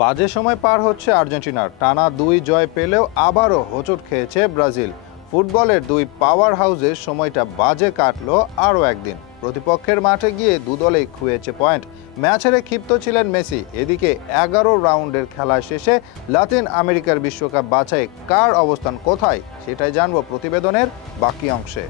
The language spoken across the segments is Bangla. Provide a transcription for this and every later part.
বাজে সময় পার হচ্ছে আর্জেন্টিনার। টানা ২ জয় পেলেও আবারও হোঁচট খেয়েছে ব্রাজিল। ফুটবলের দুই পাওয়ার হাউসের সময়টা বাজে কাটলো আরও একদিন। প্রতিপক্ষের মাঠে গিয়ে দুদলেই খুঁয়েছে পয়েন্ট। ম্যাচ হেরে ক্ষিপ্ত ছিলেন মেসি। এদিকে ১১ রাউন্ডের খেলা শেষে লাতিন আমেরিকার বিশ্বকাপ বাছাই কার অবস্থান কোথায় সেটাই জানবো প্রতিবেদনের বাকি অংশে।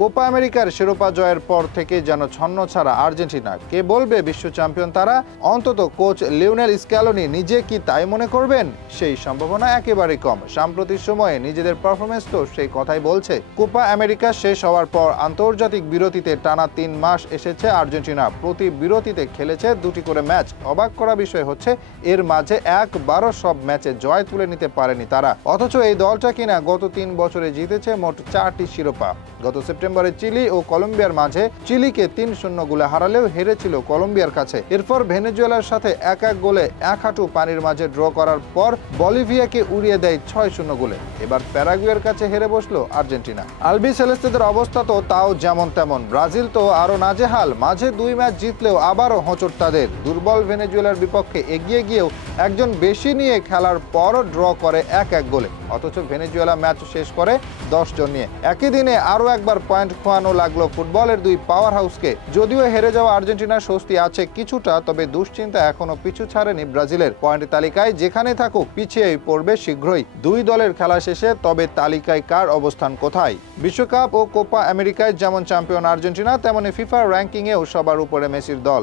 কোপা আমেরিকার শিরোপা জয়ের পর থেকে যেন ছন্নছাড়া আর্জেন্টিনা। কে বলবে বিশ্ব চ্যাম্পিয়ন তারা? অন্তত কোচ লিওনেল স্ক্যালোনি নিজে কি তাই মনে করবেন? সেই সম্ভাবনা একেবারেই কম। সাম্প্রতিক সময়ে নিজেদের পারফরমেন্স তো সেই কথাই বলছে। কোপা আমেরিকা শেষ হওয়ার পর আন্তর্জাতিক বিরতিতে টানা ৩ মাস এসেছে আর্জেন্টিনা। প্রতি বিরতিতে খেলেছে ২টি করে ম্যাচ। অবাক করা বিষয় হচ্ছে এর মাঝে একবারও সব ম্যাচে জয় তুলে নিতে পারেনি তারা। অথচ এই দলটা কিনা গত ৩ বছরে জিতেছে মোট ৪টি শিরোপা। গত সেপ্টেম্বরে চিলি ও কলম্বিয়ার মাঝে চিলিকে ৩-০ গোলে হারালেও হেরেছিল কলম্বিয়ার কাছে। এরপর ভেনেজুয়েলার সাথে ১-১ গোলে এক হাঁটু পানির মাঝে ড্র করার পর বলিভিয়াকে উড়িয়ে দেয় ৬-০ গোলে। এবার প্যারাগুয়ের কাছে হেরে বসলো আর্জেন্টিনা। আলবি সেলেস্তেদের অবস্থা তো তাও যেমন তেমন। ব্রাজিল তো আরও নাজেহাল। মাঝে ২ ম্যাচ জিতলেও আবারও হোঁচট তাদের। দুর্বল ভেনেজুয়েলার বিপক্ষে এগিয়ে গিয়েও একজন বেশি নিয়ে খেলার পরও ড্র করে ১-১ গোলে। অথচ ভেনেজুয়েলা ম্যাচ শেষ করে ১০ জন নিয়ে। একই দিনে আরও একবার পয়েন্ট খোয়ানো লাগলো ফুটবলের দুই পাওয়ার হাউসকে। যদিও হেরে যাওয়া আর্জেন্টিনার স্বস্তি আছে কিছুটা, তবে দুশ্চিন্তা এখনো পিছু ছাড়েনি ব্রাজিলের। পয়েন্ট তালিকায় যেখানে থাকুক পিছিয়েই পড়বে শীঘ্রই। দুই দলের খেলা শেষে তবে তালিকায় কার অবস্থান কোথায়? বিশ্বকাপ ও কোপা আমেরিকায় যেমন চ্যাম্পিয়ন আর্জেন্টিনা, তেমনি ফিফা র্যাঙ্কিংয়েও সবার উপরে মেসির দল।